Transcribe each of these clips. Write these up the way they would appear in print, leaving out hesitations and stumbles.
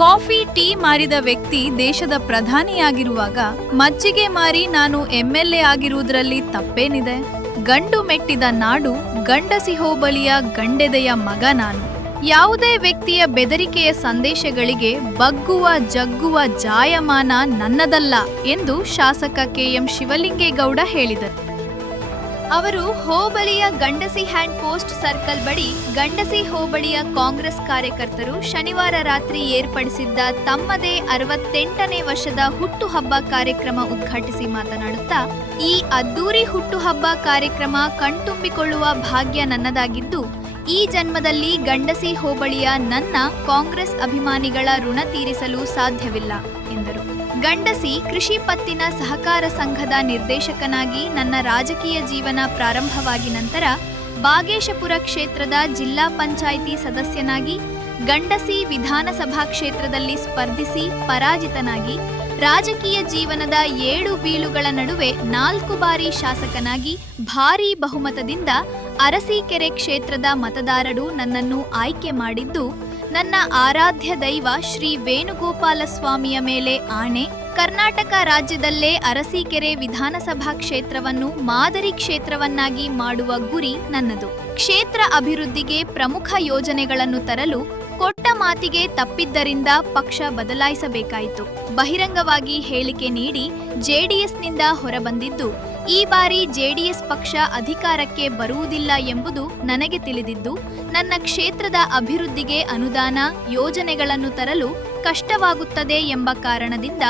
Coffee tea ಮಾರಿದ ವ್ಯಕ್ತಿ ದೇಶದ ಪ್ರಧಾನಿಯಾಗಿರುವಾಗ ಮಜ್ಜಿಗೆ ಮಾರಿ ನಾನು ಎಂಎಲ್ಎ ಆಗಿರುವುದರಲ್ಲಿ ತಪ್ಪೇನಿದೆ? ಗಂಡು ಮೆಟ್ಟಿದ ನಾಡು, ಗಂಡಸಿ ಹೋಬಳಿಯ ಗಂಡೆದೆಯ ಮಗ ನಾನು. ಯಾವುದೇ ವ್ಯಕ್ತಿಯ ಬೆದರಿಕೆಯ ಸಂದೇಶಗಳಿಗೆ ಬಗ್ಗುವ ಜಗ್ಗುವ ಜಾಯಮಾನ ನನ್ನದಲ್ಲ ಎಂದು ಶಾಸಕ ಕೆಎಂ ಶಿವಲಿಂಗೇಗೌಡ ಹೇಳಿದರು. ಅವರು ಹೋಬಳಿಯ ಗಂಡಸಿ ಹ್ಯಾಂಡ್ ಪೋಸ್ಟ್ ಸರ್ಕಲ್ ಬಳಿ ಗಂಡಸಿ ಹೋಬಳಿಯ ಕಾಂಗ್ರೆಸ್ ಕಾರ್ಯಕರ್ತರು ಶನಿವಾರ ರಾತ್ರಿ ಏರ್ಪಡಿಸಿದ್ದ ತಮ್ಮದೇ 68ನೇ ವರ್ಷದ ಹುಟ್ಟುಹಬ್ಬ ಕಾರ್ಯಕ್ರಮ ಉದ್ಘಾಟಿಸಿ ಮಾತನಾಡುತ್ತಾ, ಈ ಅದ್ದೂರಿ ಹುಟ್ಟುಹಬ್ಬ ಕಾರ್ಯಕ್ರಮ ಕಣ್ತುಂಬಿಕೊಳ್ಳುವ ಭಾಗ್ಯ ನನ್ನದಾಗಿದ್ದು, ಈ ಜನ್ಮದಲ್ಲಿ ಗಂಡಸಿ ಹೋಬಳಿಯ ನನ್ನ ಕಾಂಗ್ರೆಸ್ ಅಭಿಮಾನಿಗಳ ಋಣ ತೀರಿಸಲು ಸಾಧ್ಯವಿಲ್ಲ ಎಂದರು. ಗಂಡಸಿ ಕೃಷಿ ಪತ್ತಿನ ಸಹಕಾರ ಸಂಘದ ನಿರ್ದೇಶಕನಾಗಿ ನನ್ನ ರಾಜಕೀಯ ಜೀವನ ಪ್ರಾರಂಭವಾಗಿ ನಂತರ ಬಾಗೇಶಪುರ ಕ್ಷೇತ್ರದ ಜಿಲ್ಲಾ ಪಂಚಾಯಿತಿ ಸದಸ್ಯನಾಗಿ, ಗಂಡಸಿ ವಿಧಾನಸಭಾ ಕ್ಷೇತ್ರದಲ್ಲಿ ಸ್ಪರ್ಧಿಸಿ ಪರಾಜಿತನಾಗಿ, ರಾಜಕೀಯ ಜೀವನದ 7 ಬೀಳುಗಳ ನಡುವೆ 4 ಬಾರಿ ಶಾಸಕನಾಗಿ ಭಾರೀ ಬಹುಮತದಿಂದ ಅರಸೀಕೆರೆ ಕ್ಷೇತ್ರದ ಮತದಾರರು ನನ್ನನ್ನು ಆಯ್ಕೆ ಮಾಡಿದ್ದು, ನನ್ನ ಆರಾಧ್ಯ ದೈವ ಶ್ರೀ ವೇಣುಗೋಪಾಲ ಸ್ವಾಮಿಯ ಮೇಲೆ ಆಣೆ, ಕರ್ನಾಟಕ ರಾಜ್ಯದಲ್ಲೇ ಅರಸೀಕೆರೆ ವಿಧಾನಸಭಾ ಕ್ಷೇತ್ರವನ್ನು ಮಾದರಿ ಕ್ಷೇತ್ರವನ್ನಾಗಿ ಮಾಡುವ ಗುರಿ ನನ್ನದು. ಕ್ಷೇತ್ರ ಅಭಿವೃದ್ಧಿಗೆ ಪ್ರಮುಖ ಯೋಜನೆಗಳನ್ನು ತರಲು ಕೊಟ್ಟ ಮಾತಿಗೆ ತಪ್ಪಿದ್ದರಿಂದ ಪಕ್ಷ ಬದಲಾಯಿಸಬೇಕಾಯಿತು. ಬಹಿರಂಗವಾಗಿ ಹೇಳಿಕೆ ನೀಡಿ ಜೆಡಿಎಸ್ನಿಂದ ಹೊರಬಂದಿದ್ದು, ಈ ಬಾರಿ ಜೆಡಿಎಸ್ ಪಕ್ಷ ಅಧಿಕಾರಕ್ಕೆ ಬರುವುದಿಲ್ಲ ಎಂಬುದು ನನಗೆ ತಿಳಿದಿದ್ದು, ನನ್ನ ಕ್ಷೇತ್ರದ ಅಭಿವೃದ್ಧಿಗೆ ಅನುದಾನ ಯೋಜನೆಗಳನ್ನು ತರಲು ಕಷ್ಟವಾಗುತ್ತದೆ ಎಂಬ ಕಾರಣದಿಂದ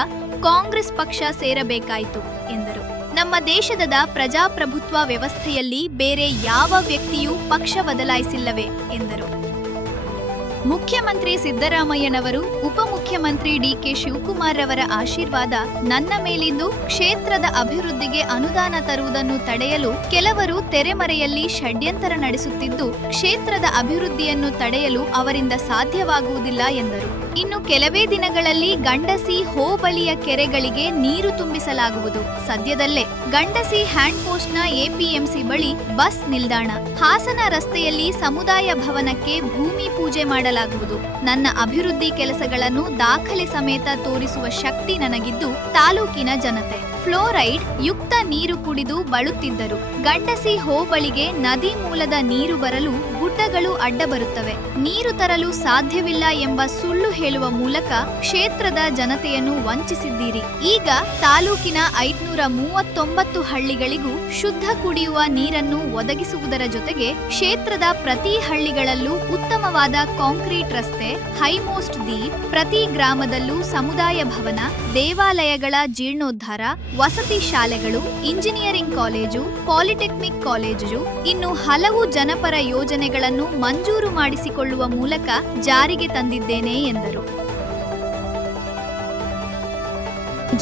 ಕಾಂಗ್ರೆಸ್ ಪಕ್ಷ ಸೇರಬೇಕಾಯಿತು ಎಂದರು. ನಮ್ಮ ದೇಶದ ಪ್ರಜಾಪ್ರಭುತ್ವ ವ್ಯವಸ್ಥೆಯಲ್ಲಿ ಬೇರೆ ಯಾವ ವ್ಯಕ್ತಿಯೂ ಪಕ್ಷ ಬದಲಾಯಿಸಿಲ್ಲವೇ ಎಂದರು. ಮುಖ್ಯಮಂತ್ರಿ ಸಿದ್ದರಾಮಯ್ಯನವರು, ಉಪಮುಖ್ಯಮಂತ್ರಿ ಡಿಕೆ ಶಿವಕುಮಾರ್ ರವರ ಆಶೀರ್ವಾದ ನನ್ನ ಮೇಲಿದ್ದು, ಕ್ಷೇತ್ರದ ಅಭಿವೃದ್ಧಿಗೆ ಅನುದಾನ ತರುವುದನ್ನು ತಡೆಯಲು ಕೆಲವರು ತೆರೆಮರೆಯಲ್ಲಿ ಷಡ್ಯಂತರ ನಡೆಸುತ್ತಿದ್ದು, ಕ್ಷೇತ್ರದ ಅಭಿವೃದ್ಧಿಯನ್ನು ತಡೆಯಲು ಅವರಿಂದ ಸಾಧ್ಯವಾಗುವುದಿಲ್ಲ ಎಂದರು. ಇನ್ನು ಕೆಲವೇ ದಿನಗಳಲ್ಲಿ ಗಂಡಸಿ ಹೋಬಳಿಯ ಕೆರೆಗಳಿಗೆ ನೀರು ತುಂಬಿಸಲಾಗುವುದು. ಸದ್ಯದಲ್ಲೇ ಗಂಡಸಿ ಹ್ಯಾಂಡ್ ಪೋಸ್ಟ್ನ ಎಪಿಎಂಸಿ ಬಳಿ ಬಸ್ ನಿಲ್ದಾಣ, ಹಾಸನ ರಸ್ತೆಯಲ್ಲಿ ಸಮುದಾಯ ಭವನಕ್ಕೆ ಭೂಮಿ ಪೂಜೆ ಮಾಡಲಾಗುವುದು. ನನ್ನ ಅಭಿವೃದ್ಧಿ ಕೆಲಸಗಳನ್ನು ದಾಖಲೆ ಸಮೇತ ತೋರಿಸುವ ಶಕ್ತಿ ನನಗಿದ್ದು, ತಾಲೂಕಿನ ಜನತೆ ಫ್ಲೋರೈಡ್ ಯುಕ್ತ ನೀರು ಕುಡಿದು ಬಳುತ್ತಿದ್ದರು. ಗಂಡಸಿ ಹೋಬಳಿಗೆ ನದಿ ಮೂಲದ ನೀರು ಬರಲು ಗುಡ್ಡಗಳು ಅಡ್ಡ ಬರುತ್ತವೆ. ನೀರು ತರಲು ಸಾಧ್ಯವಿಲ್ಲ ಎಂಬ ಸುಳ್ಳು ಹೇಳುವ ಮೂಲಕ ಕ್ಷೇತ್ರದ ಜನತೆಯನ್ನು ವಂಚಿಸಿದ್ದೀರಿ. ಈಗ ತಾಲೂಕಿನ 539 ಹಳ್ಳಿಗಳಿಗೂ ಶುದ್ಧ ಕುಡಿಯುವ ನೀರನ್ನು ಒದಗಿಸುವುದರ ಜೊತೆಗೆ ಕ್ಷೇತ್ರದ ಪ್ರತಿ ಹಳ್ಳಿಗಳಲ್ಲೂ ಉತ್ತಮವಾದ ಕಾಂಕ್ರೀಟ್ ರಸ್ತೆ, ಹೈಮೋಸ್ಟ್ ದೀಪ್, ಪ್ರತಿ ಗ್ರಾಮದಲ್ಲೂ ಸಮುದಾಯ ಭವನ, ದೇವಾಲಯಗಳ ಜೀರ್ಣೋದ್ಧಾರ, ವಸತಿ ಶಾಲೆಗಳು, ಇಂಜಿನಿಯರಿಂಗ್ ಕಾಲೇಜು, ಪಾಲಿಟೆಕ್ನಿಕ್ ಕಾಲೇಜು, ಇನ್ನು ಹಲವು ಜನಪರ ಯೋಜನೆಗಳನ್ನು ಮಂಜೂರು ಮಾಡಿಸಿಕೊಳ್ಳುವ ಮೂಲಕ ಜಾರಿಗೆ ತಂದಿದ್ದೇನೆ ಎಂದರು.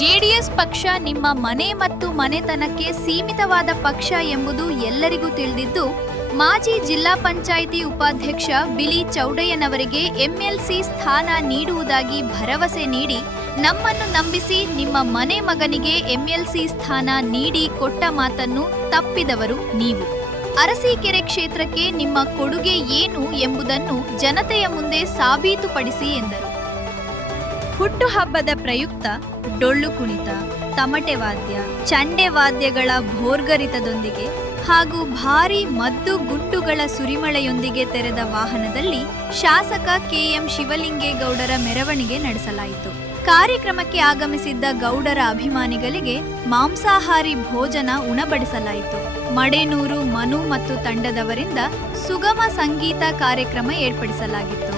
ಜೆಡಿಎಸ್ ಪಕ್ಷ ನಿಮ್ಮ ಮನೆ ಮತ್ತು ಮನೆತನಕ್ಕೆ ಸೀಮಿತವಾದ ಪಕ್ಷ ಎಂಬುದು ಎಲ್ಲರಿಗೂ ತಿಳಿದಿದ್ದು, ಮಾಜಿ ಜಿಲ್ಲಾ ಪಂಚಾಯಿತಿ ಉಪಾಧ್ಯಕ್ಷ ಬಿಳಿ ಚೌಡಯ್ಯನವರಿಗೆ ಎಂಎಲ್ಸಿ ಸ್ಥಾನ ನೀಡುವುದಾಗಿ ಭರವಸೆ ನೀಡಿ ನಮ್ಮನ್ನು ನಂಬಿಸಿ ನಿಮ್ಮ ಮನೆ ಮಗನಿಗೆ ಎಂಎಲ್ಸಿ ಸ್ಥಾನ ನೀಡಿ ಕೊಟ್ಟ ಮಾತನ್ನು ತಪ್ಪಿದವರು ನೀವು. ಅರಸೀಕೆರೆ ಕ್ಷೇತ್ರಕ್ಕೆ ನಿಮ್ಮ ಕೊಡುಗೆ ಏನು ಎಂಬುದನ್ನು ಜನತೆಯ ಮುಂದೆ ಸಾಬೀತುಪಡಿಸಿ ಎಂದರು. ಹುಟ್ಟುಹಬ್ಬದ ಪ್ರಯುಕ್ತ ಡೊಳ್ಳು ಕುಣಿತ, ತಮಟೆ ವಾದ್ಯ, ಚಂಡೆ ವಾದ್ಯಗಳ ಭೋರ್ಗರಿತದೊಂದಿಗೆ ಹಾಗೂ ಭಾರೀ ಮದ್ದು ಗುಂಡುಗಳ ಸುರಿಮಳೆಯೊಂದಿಗೆ ತೆರೆದ ವಾಹನದಲ್ಲಿ ಶಾಸಕ ಕೆಎಂ ಶಿವಲಿಂಗೇಗೌಡರ ಮೆರವಣಿಗೆ ನಡೆಸಲಾಯಿತು. ಕಾರ್ಯಕ್ರಮಕ್ಕೆ ಆಗಮಿಸಿದ್ದ ಗೌಡರ ಅಭಿಮಾನಿಗಳಿಗೆ ಮಾಂಸಾಹಾರಿ ಭೋಜನ ಉಣಬಡಿಸಲಾಯಿತು. ಮಡೇನೂರು ಮನು ಮತ್ತು ತಂಡದವರಿಂದ ಸುಗಮ ಸಂಗೀತ ಕಾರ್ಯಕ್ರಮ ಏರ್ಪಡಿಸಲಾಗಿತ್ತು.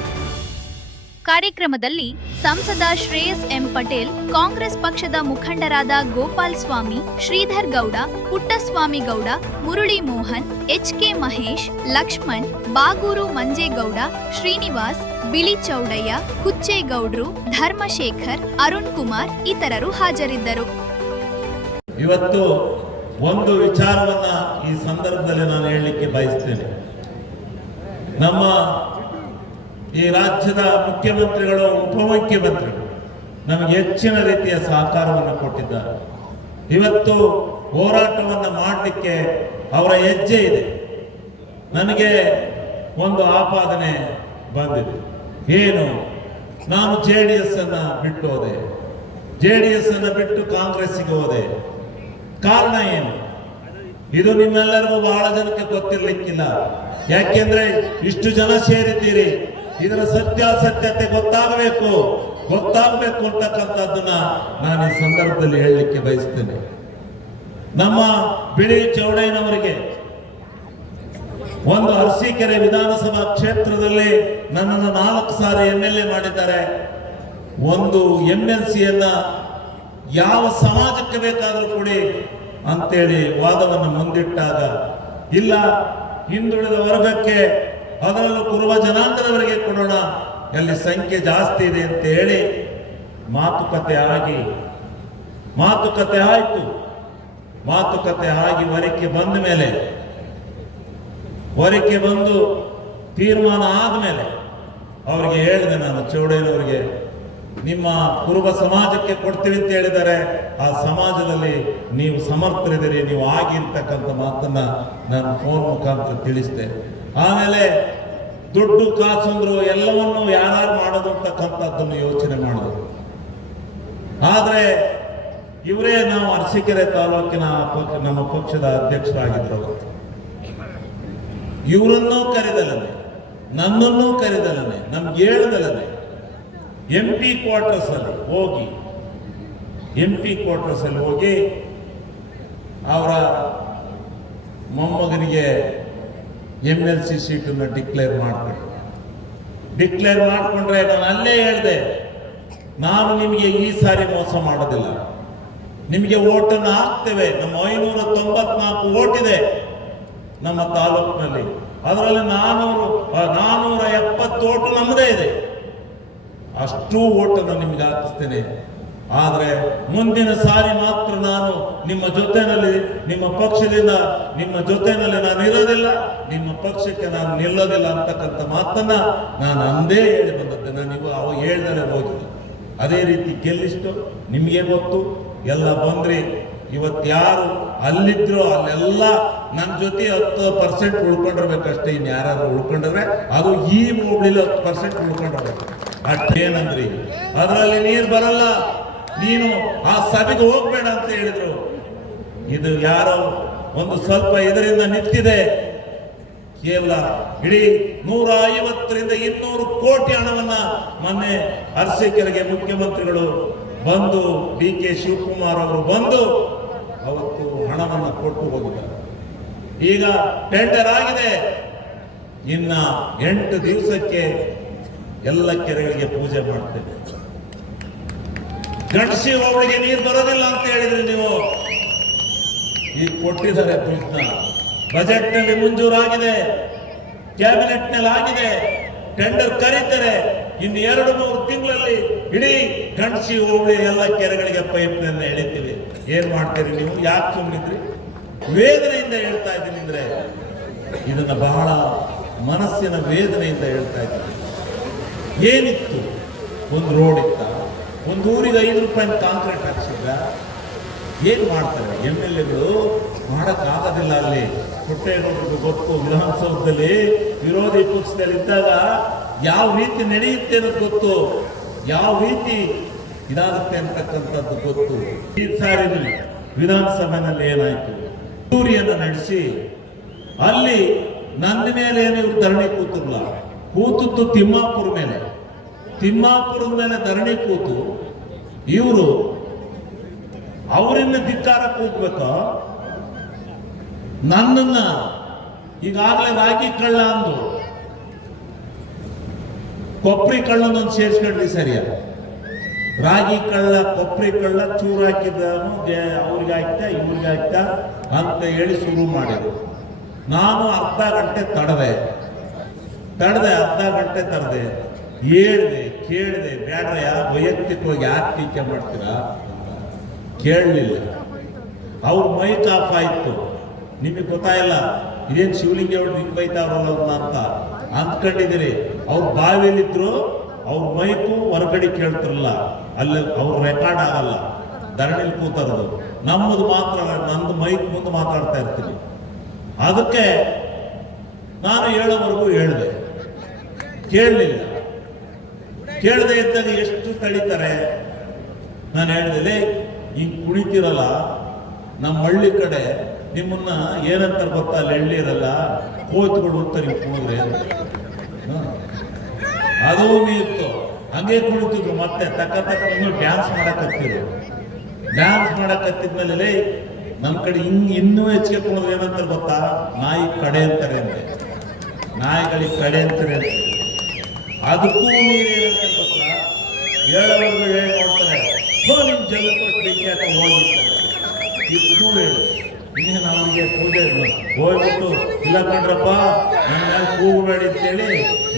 ಕಾರ್ಯಕ್ರಮದಲ್ಲಿ ಸಂಸದ ಶ್ರೇಯಸ್ ಎಂ ಪಟೇಲ್, ಕಾಂಗ್ರೆಸ್ ಪಕ್ಷದ ಮುಖಂಡರಾದ ಗೋಪಾಲ್ ಸ್ವಾಮಿ, ಶ್ರೀಧರ್ ಗೌಡ, ಪುಟ್ಟಸ್ವಾಮಿ ಗೌಡ, ಮುರಳಿ ಮೋಹನ್, ಎಚ್ಕೆ ಮಹೇಶ್, ಲಕ್ಷ್ಮಣ್, ಬಾಗೂರು ಮಂಜೇಗೌಡ, ಶ್ರೀನಿವಾಸ್, ಬಿಳಿ ಚೌಡಯ್ಯ, ಹುಚ್ಚೇಗೌಡ್ರು, ಧರ್ಮಶೇಖರ್, ಅರುಣ್ ಕುಮಾರ್ ಇತರರು ಹಾಜರಿದ್ದರು. ಇವತ್ತು ಒಂದು ವಿಚಾರವನ್ನ ಈ ಸಂದರ್ಭದಲ್ಲಿ ನಾನು ಹೇಳಲಿಕ್ಕೆ ಬಯಸ್ತೇನೆ. ನಮ್ಮ ಈ ರಾಜ್ಯದ ಮುಖ್ಯಮಂತ್ರಿಗಳು, ಉಪಮುಖ್ಯಮಂತ್ರಿಗಳು ನಮಗೆ ಹೆಚ್ಚಿನ ರೀತಿಯ ಸಹಕಾರವನ್ನು ಕೊಟ್ಟಿದ್ದಾರೆ. ಇವತ್ತು ಹೋರಾಟವನ್ನು ಮಾಡಲಿಕ್ಕೆ ಅವರ ಹೆಜ್ಜೆ ಇದೆ. ನನಗೆ ಒಂದು ಆಪಾದನೆ ಬಂದಿದೆ. ಏನು? ನಾನು JDS ಅನ್ನ ಬಿಟ್ಟು ಹೋದೆ, JDS ಅನ್ನ ಬಿಟ್ಟು ಕಾಂಗ್ರೆಸ್ಸಿಗೆ ಹೋದೆ. ಕಾರಣ ಏನು? ಇದು ನಿಮ್ಮೆಲ್ಲರಿಗೂ ಬಹಳ ಜನಕ್ಕೆ ಗೊತ್ತಿರ್ಲಿಕ್ಕಿಲ್ಲ. ಯಾಕೆಂದ್ರೆ ಇಷ್ಟು ಜನ ಸೇರಿದ್ದೀರಿ, ಇದರ ಸತ್ಯಾಸತ್ಯತೆ ಗೊತ್ತಾಗಬೇಕು ಅಂತಕ್ಕಂಥದ್ದನ್ನ ನಾನು ಈ ಸಂದರ್ಭದಲ್ಲಿ ಹೇಳಲಿಕ್ಕೆ ಬಯಸ್ತೇನೆ. ನಮ್ಮ ಬಿಳಿ ಚೌಡಯ್ಯನವರಿಗೆ ಒಂದು ಅರಸೀಕೆರೆ ವಿಧಾನಸಭಾ ಕ್ಷೇತ್ರದಲ್ಲಿ ನನ್ನನ್ನು 4 ಸಾರಿ MLA ಮಾಡಿದ್ದಾರೆ. ಒಂದು MLCಯನ್ನ ಯಾವ ಸಮಾಜಕ್ಕೆ ಬೇಕಾದರೂ ಕೊಡಿ ಅಂತೇಳಿ ವಾದವನ್ನು ಮುಂದಿಟ್ಟಾಗ, ಇಲ್ಲ ಹಿಂದುಳಿದ ವರ್ಗಕ್ಕೆ, ಅದರಲ್ಲೂ ಕುರುಬ ಜನಾಂಗದವರಿಗೆ ಕೊಡೋಣ, ಅಲ್ಲಿ ಸಂಖ್ಯೆ ಜಾಸ್ತಿ ಇದೆ ಅಂತ ಹೇಳಿ ಮಾತುಕತೆ ಆಯಿತು. ಮಾತುಕತೆ ಆಗಿ ವರಿಕೆ ಬಂದು ತೀರ್ಮಾನ ಆದಮೇಲೆ ಅವರಿಗೆ ಹೇಳಿದೆ, ನಾನು ಚೌಡಯ್ಯನವರಿಗೆ, ನಿಮ್ಮ ಕುರುಬ ಸಮಾಜಕ್ಕೆ ಕೊಡ್ತೀವಿ ಅಂತ ಹೇಳಿದ್ದಾರೆ, ಆ ಸಮಾಜದಲ್ಲಿ ನೀವು ಸಮರ್ಥರಿದ್ದೀರಿ, ನೀವು ಆಗಿರ್ತಕ್ಕಂಥ ಮಾತನ್ನ ನಾನು ಫೋನ್ ಮುಖಾಂತರ ತಿಳಿಸಿದೆ. ಆಮೇಲೆ ದುಡ್ಡು ಕಾಸಂದ್ರು ಎಲ್ಲವನ್ನು ಯಾರು ಮಾಡೋದು ಅಂತಕ್ಕಂಥದ್ದನ್ನು ಯೋಚನೆ ಮಾಡಿದ್ರು. ಆದ್ರೆ ಇವರೇ, ನಾವು ಅರಸೀಕೆರೆ ತಾಲೂಕಿನ ನಮ್ಮ ಪಕ್ಷದ ಅಧ್ಯಕ್ಷರಾಗಿದ್ರು. ಇವರನ್ನೂ ಕರೆದಲ್ಲನೆ, ನನ್ನನ್ನೂ ಕರೆದಲ್ಲನೆ, ನಮ್ಗೆ ಹೇಳ್ದಲ್ಲನೆ MP ಕ್ವಾರ್ಟರ್ಸ್ ಅಲ್ಲಿ ಹೋಗಿ ಅವರ ಮೊಮ್ಮಗನಿಗೆ MLC ಸೀಟನ್ನು ಡಿಕ್ಲೇರ್ ಮಾಡಿಕೊಂಡ್ರೆ ನಾನು ಅಲ್ಲೇ ಹೇಳಿದೆ, ನಾನು ನಿಮಗೆ ಈ ಸಾರಿ ಮೋಸ ಮಾಡೋದಿಲ್ಲ, ನಿಮಗೆ ಓಟನ್ನು ಹಾಕ್ತೇವೆ. ನಮ್ಮ 594 ಓಟ್ ಇದೆ ನಮ್ಮ ತಾಲೂಕಿನಲ್ಲಿ, ಅದರಲ್ಲಿ 470 ಓಟು ನಮ್ಮದೇ ಇದೆ. ಅಷ್ಟು ಓಟನ್ನು ನಿಮ್ಗೆ ಹಾಕಿಸ್ತೇನೆ. ಆದರೆ ಮುಂದಿನ ಸಾರಿ ಮಾತ್ರ ನಾನು ನಿಮ್ಮ ಜೊತೆನಲ್ಲಿ, ನಿಮ್ಮ ಪಕ್ಷದಿಂದ ನಿಮ್ಮ ಜೊತೆನಲ್ಲಿ ನಾನು ಇರೋದಿಲ್ಲ, ನಿಮ್ಮ ಪಕ್ಷಕ್ಕೆ ನಾನು ನಿಲ್ಲೋದಿಲ್ಲ ಅಂತಕ್ಕಂಥ ಮಾತನ್ನ ನಾನು ಅಂದೇ ಹೇಳಿ ಬಂದದ್ದೆ. ನಾನು ಅವಾಗ ಹೇಳ್ದಲೇ ಹೋಗಿಲ್ಲ. ಅದೇ ರೀತಿ ಗೆಲ್ಲಿಸ್ತು, ನಿಮಗೆ ಗೊತ್ತು, ಎಲ್ಲ ಬಂದ್ರಿ. ಇವತ್ತು ಯಾರು ಅಲ್ಲಿದ್ರು ಅಲ್ಲೆಲ್ಲ ನನ್ನ ಜೊತೆ 10% ಉಳ್ಕೊಂಡಿರ್ಬೇಕಷ್ಟೇ. ಇನ್ನು ಯಾರಾದ್ರೂ ಉಳ್ಕೊಂಡಿದ್ರೆ ಅದು ಈ ಹೋಬಳಿಲಿ 10% ಉಳ್ಕೊಂಡಿರ್ಬೇಕು. ಅಷ್ಟೇನಂದ್ರಿ, ಅದರಲ್ಲಿ ನೀರು ಬರಲ್ಲ, ನೀನು ಆ ಸಭೆಗೆ ಹೋಗ್ಬೇಡ ಅಂತ ಹೇಳಿದ್ರು. ಇದು ಯಾರೋ ಒಂದು ಸ್ವಲ್ಪ ಇದರಿಂದ ನಿಂತಿದೆ. ಕೇವಲ ಇಡೀ 150ರಿಂದ 200 ಕೋಟಿ ಹಣವನ್ನ ಮೊನ್ನೆ ಅರಸೀಕೆರೆಗೆ ಮುಖ್ಯಮಂತ್ರಿಗಳು ಬಂದು, DK ಶಿವಕುಮಾರ್ ಅವರು ಬಂದು ಅವತ್ತು ಹಣವನ್ನು ಕೊಟ್ಟು ಹೋಗಿದ್ದಾರೆ. ಈಗ ಟೆಂಡರ್ ಆಗಿದೆ. ಇನ್ನ 8 ದಿವಸಕ್ಕೆ ಎಲ್ಲ ಕೆರೆಗಳಿಗೆ ಪೂಜೆ ಮಾಡ್ತೇವೆ. ಗಂಡಸಿ ಹೋಬಳಿಗೆ ನೀರು ಬರೋದಿಲ್ಲ ಅಂತ ಹೇಳಿದ್ರಿ ನೀವು, ಈಗ ಕೊಟ್ಟಿದ್ದಾರೆ ದುಡ್ಡನ್ನ. ಬಜೆಟ್ ನಲ್ಲಿ ಮಂಜೂರಾಗಿದೆ, ಕ್ಯಾಬಿನೆಟ್ ನಲ್ಲಿ ಆಗಿದೆ, ಟೆಂಡರ್ ಕರೀತಾರೆ. ಇನ್ನು 2-3 ತಿಂಗಳಲ್ಲಿ ಇಡೀ ಗಂಡಸಿ ಹೋಬಳಿ ಎಲ್ಲ ಕೆರೆಗಳಿಗೆ ಪೈಪ್ ಲೈನ್ ಎಳಿತೀವಿ. ಏನ್ ಮಾಡ್ತೀರಿ ನೀವು? ಯಾಕೆ ಸುಮ್ಮನಿದ್ರಿ? ವೇದನೆಯಿಂದ ಹೇಳ್ತಾ ಇದ್ದೀನಿ ಅಂದ್ರೆ ಇದನ್ನ ಬಹಳ ಮನಸ್ಸಿನ ವೇದನೆಯಿಂದ ಹೇಳ್ತಾ ಇದ್ದೀನಿ. ಏನಿತ್ತು? ಒಂದು ರೋಡ್ ಇತ್ತ, ಒಂದು ಊರಿಗೆ 5 ರೂಪಾಯಿ ಕಾಂಕ್ರೀಟ್ ಹಾಕ್ಸಿದ್ರ? ಏನ್ ಮಾಡ್ತಾರೆ MLAಗಳು? ಮಾಡಕ್ಕಾಗೋದಿಲ್ಲ. ಅಲ್ಲಿ ಪುಟ್ಟೇಗೌಡರಿಗೆ ಗೊತ್ತು, ವಿಧಾನಸೌಧದಲ್ಲಿ ವಿರೋಧಿ ಪಕ್ಷದಲ್ಲಿದ್ದಾಗ ಯಾವ ರೀತಿ ನಡೆಯುತ್ತೆ ಅನ್ನೋದು ಗೊತ್ತು, ಯಾವ ರೀತಿ ಇದಾಗುತ್ತೆ ಅಂತಕ್ಕಂಥದ್ದು ಗೊತ್ತು. ಈ ಸಾರಿ ವಿಧಾನಸಭೆಯಲ್ಲಿ ಏನಾಯ್ತು? ಟೂರಿಯನ್ನು ನಡೆಸಿ ಅಲ್ಲಿ ನನ್ನ ಮೇಲೆ ಏನು ಇವ್ರು ಧರಣಿ ಕೂತಿರಲ್ಲ, ಕೂತದ್ದು ತಿಮ್ಮಾಪುರ ಮೇಲೆ. ತಿಮ್ಮಾಪುರದ ಮೇಲೆ ಧರಣಿ ಕೂತು ಇವರು ಅವರನ್ನ ಧಿಕ್ಕಾರ ಕೂಗ್ಬೇಕ. ನನ್ನನ್ನ ಈಗಾಗಲೇ ರಾಗಿ ಕಳ್ಳ ಅಂದು ಕೊಬ್ಬರಿ ಕಳ್ಳನೊಂದು ಸೇರಿಸ್ಕೊಂಡ್ರಿ. ಸರಿಯ, ರಾಗಿ ಕಳ್ಳ, ಕೊಬ್ಬರಿ ಕಳ್ಳ, ಚೂರು ಹಾಕಿದ್ದನು ಅವ್ರಿಗೆ ಹಾಕ್ತಾ ಇವ್ರಿಗೆ ಹಾಕ್ತಾ ಅಂತ ಹೇಳಿ ಶುರು ಮಾಡಿದ್ರು. ನಾನು ಅರ್ಧ ಗಂಟೆ ತಡೆದೆ, ಅರ್ಧ ಗಂಟೆ ತರದೆ, ಹೇಳಿದೆ, ಕೇಳಿದೆ, ಬೇಡ್ರಯ್ಯ ವೈಯಕ್ತಿಕವಾಗಿ ಯಾಕೆ ಟೀಕೆ ಮಾಡ್ತೀರಾ? ಕೇಳಲಿಲ್ಲ. ಅವ್ರ ಮೈಕ್ ಆಫ್ ಆಯ್ತು. ನಿಮಗೆ ಗೊತ್ತಾಯಿಲ್ಲ ಇದೇನು ಶಿವಲಿಂಗೇಗೌಡರು ಹಿಂಗೆ ಬೈತಾವ್ರಲ್ಲ ಅವ್ರನ್ನ ಅಂತ ಅಂದ್ಕೊಂಡಿದ್ದೀರಿ. ಅವ್ರ ಬಾವಿಯಲ್ಲಿದ್ರು, ಅವ್ರ ಮೈಕು ಹೊರಗಡೆ ಕೇಳ್ತಿರಲ್ಲ, ಅಲ್ಲಿ ಅವ್ರ ರೆಕಾರ್ಡ್ ಆಗಲ್ಲ, ಧರಣಿಲಿ ಕೂತಾರದು. ನಮ್ಮದು ಮಾತ್ರ, ನಂದು ಮೈಕ್ ಮುಂದೆ ಮಾತಾಡ್ತಾ ಇರ್ತೀನಿ. ಅದಕ್ಕೆ ನಾನು ಹೇಳೋವರೆಗೂ ಹೇಳಿದೆ, ಕೇಳಲಿಲ್ಲ. ಕೇಳದೆ ಇದ್ದಾಗ ಎಷ್ಟು ತಳಿತಾರೆ. ನಾನು ಹೇಳಿದೆ, ಹಿಂಗೆ ಕುಣಿತಿರಲ್ಲ ನಮ್ಮ ಹಳ್ಳಿ ಕಡೆ ನಿಮ್ಮನ್ನ ಏನಂತಾರೆ ಗೊತ್ತಾ, ಅಲ್ಲಿ ಎಳ್ಳಿರಲ್ಲ ಕೋತ್ಗಳು ಅಂತ ನೀವು ಕುಣಿದ್ರೆ ಅದು ಇತ್ತು. ಹಂಗೆ ಕುಣಿತಿದ್ರು, ಮತ್ತೆ ತಕ್ಕ ಇನ್ನು ಡ್ಯಾನ್ಸ್ ಮಾಡಕತ್ತಿದ್ರು. ಡ್ಯಾನ್ಸ್ ಮಾಡಕತ್ತಿದ್ಮೇಲೆ ನಮ್ಮ ಕಡೆ ಇನ್ನೂ ಹೆಚ್ಚಿಗೆ ಕುಣಿದ್ರು ಏನಂತಾರೆ ಗೊತ್ತಾ, ನಾಯಿ ಕಡೆ ಅಂತಾರೆ ಅಂತೆ, ನಾಯಿಗಳಿಗೆ ಕಡೆ ಅಂತಾರೆ ಅಂತೆ. ಅದಕ್ಕೂ ನೀರು ಏನಂತಾರೆ ಗೊತ್ತಾ, ಹೇಳೋರ್ಗು ಹೇಳಿ ನೋಡ್ತಾರೆ, ನಿಮ್ ಜಲ ಕೊಟ್ಟು ಬೆಂಕಿ ಹಾಕಿ ಹೋಗಿರ್ತಾರೆ. ಇದಕ್ಕೂ ಹೇಳು, ಇನ್ನೇನು ಅವನಿಗೆ ಪೂಜೆ ಹೋಗ್ಬಿಟ್ಟು ಇಲ್ಲ ಕಣ್ರಪ್ಪ ನನ್ನ ಮೇಲೆ ಕೂಗಬೇಡಿ ಅಂತೇಳಿ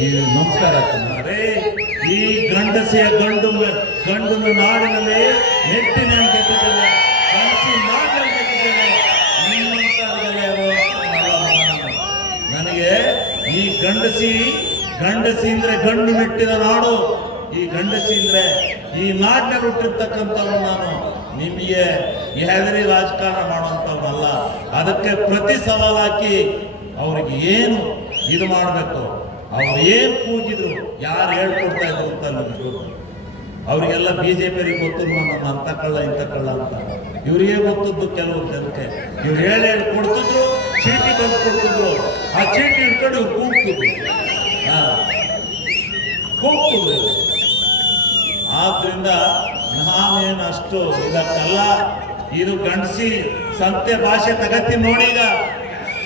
ಈ ನಮಸ್ಕಾರ ಆಗ್ತದೆ. ಈ ಗಂಡಸಿಯ ಗಂಡನ ನಾಡಿನಲ್ಲಿ ನೆಟ್ಟಿನ ಗೆದ್ದಿದ್ದೇನೆ, ಕನಸಿ ನಾಡಿನಲ್ಲಿ ಗೆದ್ದಿದ್ದೇನೆ. ನನಗೆ ಈ ಗಂಡಸಿ ಅಂದ್ರೆ ಗಂಡು ಮೆಟ್ಟಿನ ನಾಡು. ಈ ಗಂಡಸಿ ಅಂದ್ರೆ ಈ ನಾಡಿನಲ್ಲಿ ಹುಟ್ಟಿರ್ತಕ್ಕಂಥವ್ರು. ನಾನು ನಿಮಗೆ ಹೆದರಿ ರಾಜಕಾರಣ ಮಾಡುವಂಥವ್ರಲ್ಲ. ಅದಕ್ಕೆ ಪ್ರತಿ ಸವಾಲು ಹಾಕಿ ಅವ್ರಿಗೆ ಏನು ಇದು ಮಾಡಬೇಕು, ಅವ್ರು ಏನು ಕೂಗಿದ್ರು, ಯಾರು ಹೇಳ್ಕೊಡ್ತಾ ಇದ್ರು ಅಂತ ನನಗೆ ಅವರಿಗೆಲ್ಲ ಬಿಜೆಪಿ ಗೊತ್ತಿದ್ರು ನನ್ನ ಅಂತ ಕಳ್ಳ ಇಂಥ ಕಳ್ಳ ಅಂತ. ಇವರಿಗೆ ಗೊತ್ತದ್ದು ಕೆಲವು ಜನಕ್ಕೆ. ಇವ್ರು ಹೇಳಿ ಕೊಡ್ತಿದ್ರು, ಚೀಟಿ ಬಂದು ಕೊಡ್ತಿದ್ರು, ಆ ಚೀಟಿ ಹಿಡ್ಕೊಂಡು ಇವ್ರು ಕೂಗ್ತಿದ್ರು. ಆದ್ರಿಂದ ನಾನೇನು ಅಷ್ಟು ಇದಕ್ಕಲ್ಲ. ಇದು ಗಂಡಸಿ ಸಂತೆ ಭಾಷೆ ತಗತ್ತಿ ನೋಡಿ. ಈಗ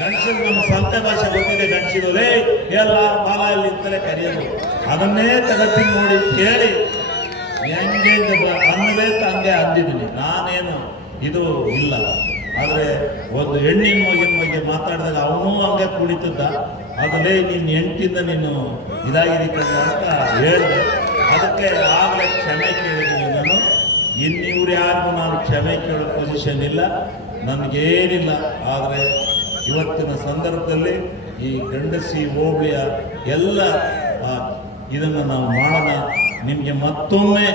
ಗಂಡಸಿದ ನಮ್ಮ ಸಂತೆ ಭಾಷೆ ಗೊತ್ತಿದೆ. ಗಂಡಸಿದಲೇ ಎಲ್ಲ ಬಾಲಲ್ಲಿ ಇತ್ತಲೇ ಕರೆಯೋದು, ಅದನ್ನೇ ತಗತ್ತಿ ನೋಡಿ ಕೇಳಿ ಹೆಂಗೆ ಅನ್ನಬೇಕು ಹಂಗೆ ಅಂದಿದ್ದೀನಿ. ನಾನೇನು ಇದು ಇಲ್ಲ. ಆದರೆ ಒಂದು ಹೆಣ್ಣಿನ ಮಗಿನ ಬಗ್ಗೆ ಮಾತಾಡಿದಾಗ ಅವನು ಹಂಗೆ ಕುಳಿತಿದ್ದ. ಅದಲ್ಲೇ ನೀನು ಹೆಂಡತಿಂದ ನೀನು ಇದಾಗಿರಿಕಲ್ಲ ಅಂತ ಹೇಳಿದೆ. ಅದಕ್ಕೆ ಆಗಲೇ ಕ್ಷಮೆ ಕೇಳಿದ್ದೀನಿ ನಾನು. ಇನ್ನಿವ್ರು ಯಾರಿಗೂ ನಾನು ಕ್ಷಮೆ ಕೇಳೋ ಪೊಸಿಷನ್ ಇಲ್ಲ, ನನಗೇನಿಲ್ಲ. ಆದರೆ ಇವತ್ತಿನ ಸಂದರ್ಭದಲ್ಲಿ ಈ ಗಂಡಸಿ ಹೋಬಳಿಯ ಎಲ್ಲ ಇದನ್ನು ನಾವು ಮಾಡೋಣ. ನಿಮಗೆ ಮತ್ತೊಮ್ಮೆ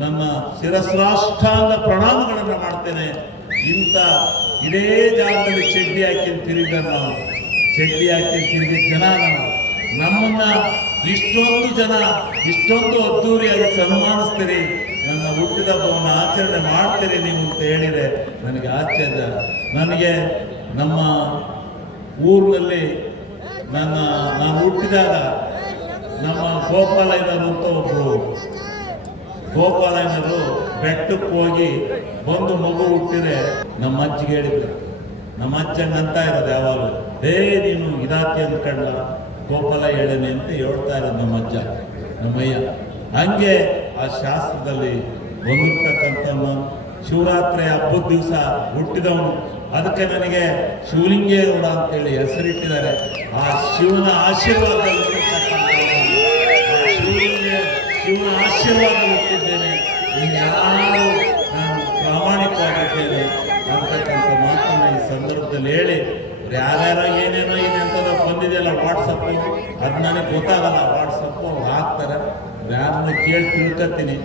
ನನ್ನ ಶಿರಸ್ರಾಷ್ಟಾಂಗ ಪ್ರಣಾಮಗಳನ್ನು ಮಾಡ್ತೇನೆ. ಇಂಥ ಇದೇ ಜಾಗದಲ್ಲಿ ಚಡ್ಡಿ ಹಾಕಿ ತಿರುಗಿದ ನಾವು, ಚಡ್ಡಿ ಹಾಕಿ ತಿರುಗಿದ ಜನ ನಾವು, ನಮ್ಮನ್ನ ಇಷ್ಟೊಂದು ಜನ ಇಷ್ಟೊಂದು ಅದ್ದೂರಿಯಾಗಿ ಸನ್ಮಾನಿಸ್ತೀರಿ, ನನ್ನ ಹುಟ್ಟಿದ ಹಬ್ಬವನ್ನು ಆಚರಣೆ ಮಾಡ್ತೀರಿ ನೀವು ಅಂತ ಹೇಳಿದರೆ ನನಗೆ ಆಶ್ಚರ್ಯ. ನನಗೆ ನಮ್ಮ ಊರಿನಲ್ಲಿ ನಾನು ಹುಟ್ಟಿದಾಗ ನಮ್ಮ ಗೋಪಾಲಯ್ಯನವರು ಅಂತ ಒಬ್ಬರು ಗೋಪಾಲಯ್ಯನವರು ಬೆಟ್ಟಕ್ಕೆ ಹೋಗಿ ಒಂದು ಮಗು ಹುಟ್ಟಿದ್ರೆ ನಮ್ಮ ಅಜ್ಜಿಗೆ ಹೇಳಿದ್ರು. ನಮ್ಮ ಅಜ್ಜಂಗೆ ಅಂತ ಇರೋದು ಯಾವಾಗಲೂ, ನೀನು ಇದಾಕಿ ಅಂದ್ಕೊಂಡ ಗೋಪಾಲ ಹೇಳೇನೆ ಅಂತ ಹೇಳ್ತಾ ಇರೋದು ನಮ್ಮ ಅಜ್ಜ ನಮ್ಮಯ್ಯ. ಹಂಗೆ ಆ ಶಾಸ್ತ್ರದಲ್ಲಿ ಬಂದಿರ್ತಕ್ಕಂಥವನು ಶಿವರಾತ್ರಿ ಹಬ್ಬದ ದಿವಸ ಹುಟ್ಟಿದವನು. ಅದಕ್ಕೆ ನನಗೆ ಶಿವಲಿಂಗೇಗೌಡ ಅಂತೇಳಿ ಹೆಸರಿಟ್ಟಿದ್ದಾರೆ. ಆ ಶಿವನ ಆಶೀರ್ವಾದದಲ್ಲಿ ಶಿವನ ಆಶೀರ್ವಾದದಲ್ಲಿ ಹುಟ್ಟಿದ್ದೇನೆ. ಯಾರು ನಾನು ಪ್ರಾಮಾಣಿಕವಾಗಿದ್ದೇನೆ ಅಂತಕ್ಕಂಥ ಮಾತನ್ನ ಈ ಸಂದರ್ಭದಲ್ಲಿ ಹೇಳಿ, ಯಾರ್ಯಾರ ಏನೇನೋ ಏನಂತದ ಬಂದಿದೆಯಲ್ಲ ವಾಟ್ಸಪ್ಪು, ಅದು ನನಗೆ ಗೊತ್ತಾಗಲ್ಲ. ವಾಟ್ಸಪ್ಪು ಅವ್ರು ಹಾಕ್ತಾರೆ, ಯಾರನ್ನ ಕೇಳಿ ತಿಳ್ಕೊತೀನಿ.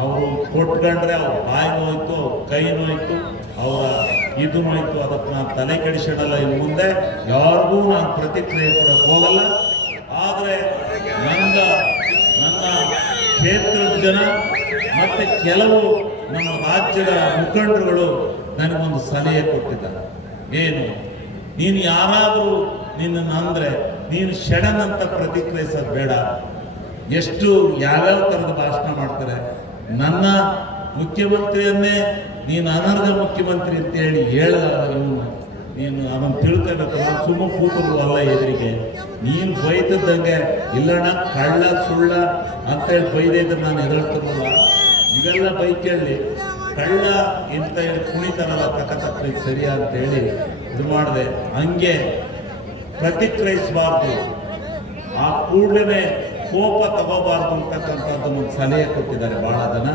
ಅವರು ಕೊಟ್ಕೊಂಡ್ರೆ ಅವ್ರ ಬಾಯಿ ನೋಯ್ತು, ಕೈ ನೋಯ್ತು, ಅವರ ಇದು ನೋಯ್ತು. ಅದಕ್ಕೆ ನಾನು ತಲೆ ಕೆಡಿಸಿಡಲ್ಲ. ಇನ್ನು ಮುಂದೆ ಯಾರಿಗೂ ನಾನು ಪ್ರತಿಕ್ರಿಯೆ ಕೊಡಕ್ಕೆ ಹೋಗಲ್ಲ. ಆದರೆ ನನ್ನ ಕ್ಷೇತ್ರದ ಜನ ಮತ್ತು ಕೆಲವು ನಮ್ಮ ರಾಜ್ಯದ ಮುಖಂಡರುಗಳು ನನಗೊಂದು ಸಲಹೆ ಕೊಟ್ಟಿದ್ದಾರೆ. ಏನು, ನೀನು ಯಾರಾದರೂ ನಿನ್ನನ್ನು ಅಂದರೆ ನೀನು ಷಡನ್ ಅಂತ ಪ್ರತಿಕ್ರಿಯಿಸೋದು ಬೇಡ. ಎಷ್ಟು ಯಾವ್ಯಾವ ಥರದ ಭಾಷಣ ಮಾಡ್ತಾರೆ. ನನ್ನ ಮುಖ್ಯಮಂತ್ರಿಯನ್ನೇ ನೀನು ಅನರ್ಹ ಮುಖ್ಯಮಂತ್ರಿ ಅಂತೇಳಿ ನೀನು ಅವನು ತಿಳ್ಕೋಬೇಕು. ಸುಮ್ಮ ಕೂತರು ಅಲ್ಲ ಎದುರಿಗೆ ನೀನು ಬೈತದ್ದಂಗೆ ಇಲ್ಲಣ್ಣ ಕಳ್ಳ ಸುಳ್ಳ ಅಂತೇಳಿ ಬೈದಿದ್ರೆ ನಾನು ಎದುರ್ತೀನಲ್ಲ. ಇವೆಲ್ಲ ಬೈ ಕೇಳಿ ಕಳ್ಳ ಇಂತ ಹೇಳಿ ಕುಣಿತಾರಲ್ಲ ತಕ್ಕ ಸರಿಯಾ ಅಂತೇಳಿ ಇದು ಮಾಡಿದೆ. ಹಂಗೆ ಪ್ರತಿಕ್ರಿಯಿಸಬಾರ್ದು, ಆ ಕೂಡಲೇ ಕೋಪ ತಗೋಬಾರ್ದು ಅಂತಕ್ಕಂಥದ್ದು ಒಂದು ಸಲಹೆ ಕೊಟ್ಟಿದ್ದಾರೆ ಬಹಳ ಜನ.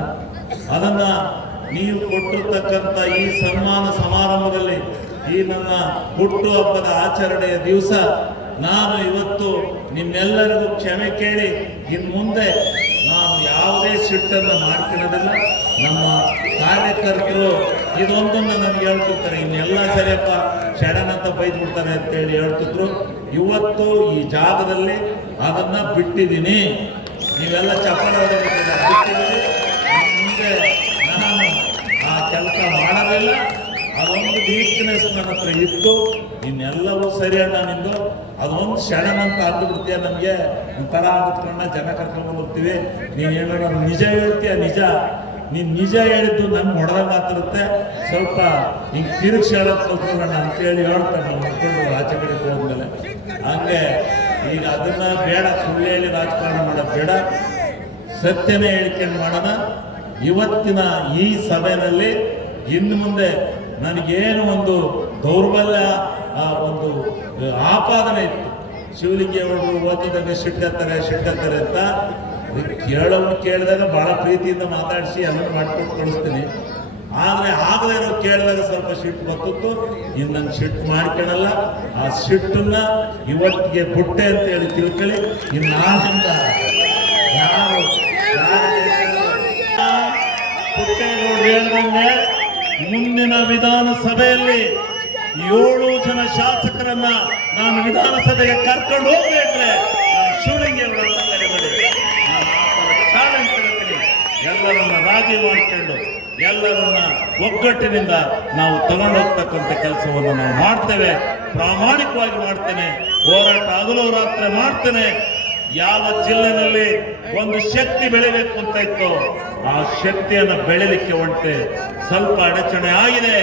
ಅದನ್ನ ನೀವು ಕೊಟ್ಟಿರ್ತಕ್ಕಂಥ ಈ ಸನ್ಮಾನ ಸಮಾರಂಭದಲ್ಲಿ, ಈ ನನ್ನ ಹುಟ್ಟು ಹಬ್ಬದ ಆಚರಣೆಯ ದಿವಸ ನಾನು ಇವತ್ತು ನಿಮ್ಮೆಲ್ಲರಿಗೂ ಕ್ಷಮೆ ಕೇಳಿ ಇನ್ನು ಮುಂದೆ ನಾನು ಯಾವುದೇ ಸಿಟ್ಟನ್ನು ಮಾಡ್ಕೊಳ್ಳೋದಿಲ್ಲ. ನಮ್ಮ ಕಾರ್ಯಕರ್ತರು ಇದೊಂದನ್ನು ನನಗೆ ಹೇಳ್ತಿರ್ತಾರೆ, ಇನ್ನೆಲ್ಲ ಸರಿಯಪ್ಪ ಷಡನ್ ಅಂತ ಬೈದ್ಬಿಡ್ತಾರೆ ಅಂತೇಳಿ ಹೇಳ್ತಿದ್ರು. ಇವತ್ತು ಈ ಜಾಗದಲ್ಲಿ ಅದನ್ನ ಬಿಟ್ಟಿದ್ದೀನಿ. ನೀವೆಲ್ಲ ಚಪ್ಪಾಳೆ ಹೊಡಿಬೇಕಿಲ್ಲ, ಬಿಟ್ಟಿದ್ದೀರಿ. ಮುಂದೆ ನಾನು ಆ ಕೆಲಸ ಮಾಡೋದಿಲ್ಲ. ಅದೊಂದು ವೀಕ್ನೆಸ್ ನನ್ನ ಹತ್ರ ಇತ್ತು. ಇನ್ನೆಲ್ಲವೂ ಸರಿ ಅಣ್ಣ ನಿಂದು. ಅದೊಂದು ಕ್ಷಣನ್ ಅಂತ ಅಂದ್ಬಿಡ್ತೀಯ, ನಮಗೆ ಒಂಥರ ಕುತ್ಕೊಂಡ ಜನ ಕರ್ಕೊಂಡು ಬರ್ತೀವಿ. ನೀನು ಹೇಳೋ ನಿಜ ಹೇಳ್ತೀಯ, ನಿಜ ನೀನು ನಿಜ ಹೇಳಿದ್ದು ನಮ್ಗೆ ಹೊಡೆದಂಗೆ ಆಗ್ತಿರುತ್ತೆ. ಸ್ವಲ್ಪ ಹಿಂಗೆ ತಿರುಗಿಸಿ ಹೇಳೋದು ಕಲ್ತ್ಕೊಳ್ಳೋಣ ಅಂತೇಳಿ ಹೇಳ್ತಾರೆ ನಾವು ಮಕ್ಕಳು ಆಚೆ ಕಡೆ ಹೋದ್ಮೇಲೆ. ಹಂಗೆ ಈಗ ಅದನ್ನ ಬೇಡ, ಸುಳ್ಳು ಹೇಳಿ ರಾಜಕಾರಣ ಮಾಡೋದು ಬೇಡ, ಸತ್ಯನೇ ಹೇಳಿಕೊಂಡು ಮಾಡೋಣ. ಇವತ್ತಿನ ಈ ಸಭೆಯಲ್ಲಿ ಇನ್ನು ಮುಂದೆ ನನಗೇನು ಒಂದು ದೌರ್ಬಲ್ಯ, ಒಂದು ಆಪಾದನೆ ಇತ್ತು. ಶಿವಲಿಂಗೇಗೌಡರು ಓದಿದಾಗ ಸಿಟ್ಕತ್ತಾರೆ ಅಂತ ಕೇಳೋನು ಕೇಳಿದಾಗ ಬಹಳ ಪ್ರೀತಿಯಿಂದ ಮಾತಾಡಿಸಿ ಎಲ್ಲ ಮಾಡ್ಕೊಟ್ಟು ಕಳಿಸ್ತೀನಿ. ಆದರೆ ಆಗದೇ ಇರೋ ಕೇಳಿದಾಗ ಸ್ವಲ್ಪ ಸಿಟ್ಟು ಬತ್ತಿತ್ತು. ಇನ್ನು ನಂಗೆ ಸಿಟ್ಟು ಮಾಡ್ಕೊಳಲ್ಲ. ಆ ಸಿಟ್ಟನ್ನ ಇವತ್ತಿಗೆ ಬುಟ್ಟೆ ಅಂತ ಹೇಳಿ ತಿಳ್ಕೊಳ್ಳಿ. ಇನ್ನಾಗಿಂದ ನಾವು ಪುಟ್ಟೇಗೌಡರು ಹೇಳ್ದಂಗೆ ಮುಂದಿನ ವಿಧಾನಸಭೆಯಲ್ಲಿ 7 ಜನ ಶಾಸಕರನ್ನ ನಾನು ವಿಧಾನಸಭೆಗೆ ಕರ್ಕೊಂಡು ಹೋಗ್ಬೇಕ್ರೆ ಶಿವಲಿಂಗೇಗೌಡರನ್ನ ಕರೆಬೇಡಿ. ಚಾಲೆಂಜ್ ಕೊಡ್ತೀನಿ. ಎಲ್ಲರನ್ನ ರಾಜಿ ಮಾಡಿಕೊಂಡು ಎಲ್ಲರನ್ನ ಒಗ್ಗಟ್ಟಿನಿಂದ ನಾವು ತಗೊಂಡೋಗ್ತಕ್ಕಂಥ ಕೆಲಸವನ್ನು ನಾವು ಮಾಡ್ತೇವೆ. ಪ್ರಾಮಾಣಿಕವಾಗಿ ಮಾಡ್ತೇನೆ. ಹೋರಾಟ ಹಗಲು ರಾತ್ರಿ ಮಾಡ್ತೇನೆ. ಯಾವ ಜಿಲ್ಲೆನಲ್ಲಿ ಒಂದು ಶಕ್ತಿ ಬೆಳಿಬೇಕು ಅಂತ ಇತ್ತು, ಆ ಶಕ್ತಿಯನ್ನು ಬೆಳಿಲಿಕ್ಕೆ ಹೊಂಟೆ. ಸ್ವಲ್ಪ ಅಡಚಣೆ ಆಗಿದೆ.